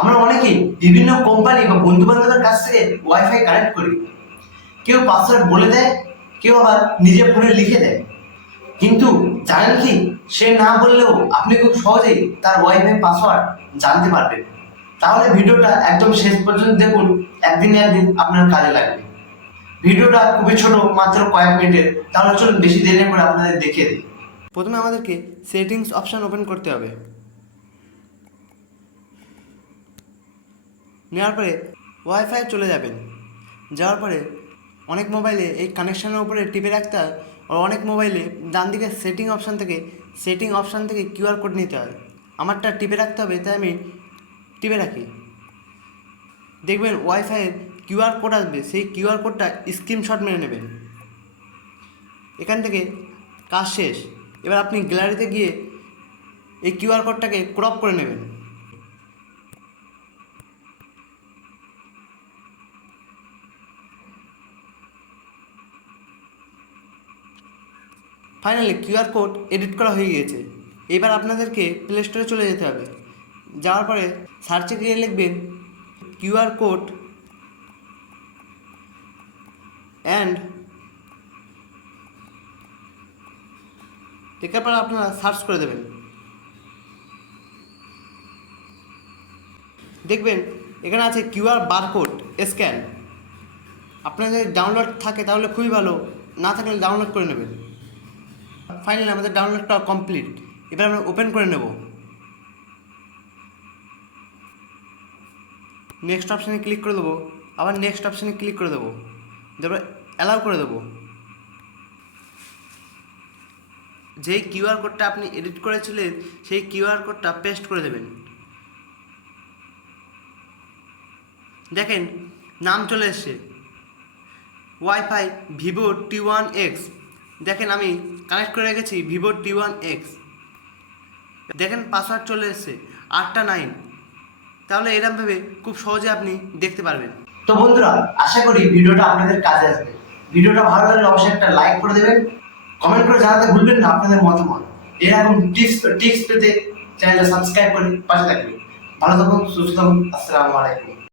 আমরা অনেকেই বিভিন্ন কোম্পানি বা বন্ধু বান্ধবের কাছ থেকে ওয়াইফাই কানেক্ট করি। কেউ পাসওয়ার্ড বলে দেয়, কেউ আবার নিজে ফোনে লিখে দেয়। কিন্তু জানেন কি? সে না বললেও আপনি খুব সহজেই তার ওয়াইফাই পাসওয়ার্ড জানতে পারবেন। তাহলে ভিডিওটা একদম শেষ পর্যন্ত দেখুন, একদিন একদিন আপনার কাজে লাগবে। ভিডিওটা খুবই ছোট, মাত্র কয়েক মিনিটের। তাহলে চলুন বেশি দেরি করে আপনাদের দেখিয়ে দিই। প্রথমে আমাদেরকে সেটিংস অপশন ওপেন করতে হবে। নেওয়ার পরে ওয়াইফাই চলে যাবেন। যাওয়ার পরে অনেক মোবাইলে এই কানেকশানের উপরে টিপে রাখতে হয় আর অনেক মোবাইলে ডান দিকে সেটিং অপশান থেকে সেটিং অপশান থেকে কিউআর কোড নিতে হয়। আমারটা টিপে রাখতে হবে, তাই আমি টিপে রাখি। দেখবেন ওয়াইফাইয়ের কিউআর কোড আসবে, সেই কিউআর কোডটা স্ক্রিনশট মেরে নেবেন। এখান থেকে কাজ শেষ। এবার আপনি গ্যালারিতে গিয়ে এই কিউআর কোডটাকে ক্রপ করে নেবেন। ফাইনালি কিউআর কোড এডিট করা হয়ে গিয়েছে। এবার আপনাদেরকে প্লে স্টোরে চলে যেতে হবে। যাওয়ার পরে সার্চে গিয়ে লিখবেন কিউআর কোড অ্যান্ড লেখার পরে আপনারা সার্চ করে দেবেন। দেখবেন এখানে আছে কিউআর বারকোড স্ক্যান আপনার যদি ডাউনলোড থাকে তাহলে খুবই ভালো, না থাকলে ডাউনলোড করে নেবেন। ফাইনালি আমাদের ডাউনলোডটা কমপ্লিট এবার আমরা ওপেন করে নেব। নেক্সট অপশানে ক্লিক করে দেবো। আবার নেক্সট অপশানে ক্লিক করে দেবো। তারপর অ্যালাউ করে দেবো। যেই কিউআর কোডটা আপনি এডিট করেছিলেন, সেই কিউআর কোডটা পেস্ট করে দেবেন। দেখেন, নাম চলে এসছে। Wifi Vivo T one X দেখেন আমি কানেক্ট করে রেখেছি ভিভো টি ওয়ান এক্স দেখেন পাসওয়ার্ড চলে এসছে, আটটা নাইন তাহলে এরমভাবে খুব সহজে আপনি দেখতে পারবেন। তো বন্ধুরা, আশা করি ভিডিওটা আপনাদের কাজে আসবে। ভিডিওটা ভালো লাগলে অবশ্যই একটা লাইক করে দেবেন। কমেন্ট করে জানাতে ভুলবেন না আপনাদের মতামত। এরকম টিপস টিপস পেতে চ্যানেলটা সাবস্ক্রাইব করে পাশে থাকবেন। ভালো থাকুন, সুস্থ থাকুন, আসসালামু আলাইকুম।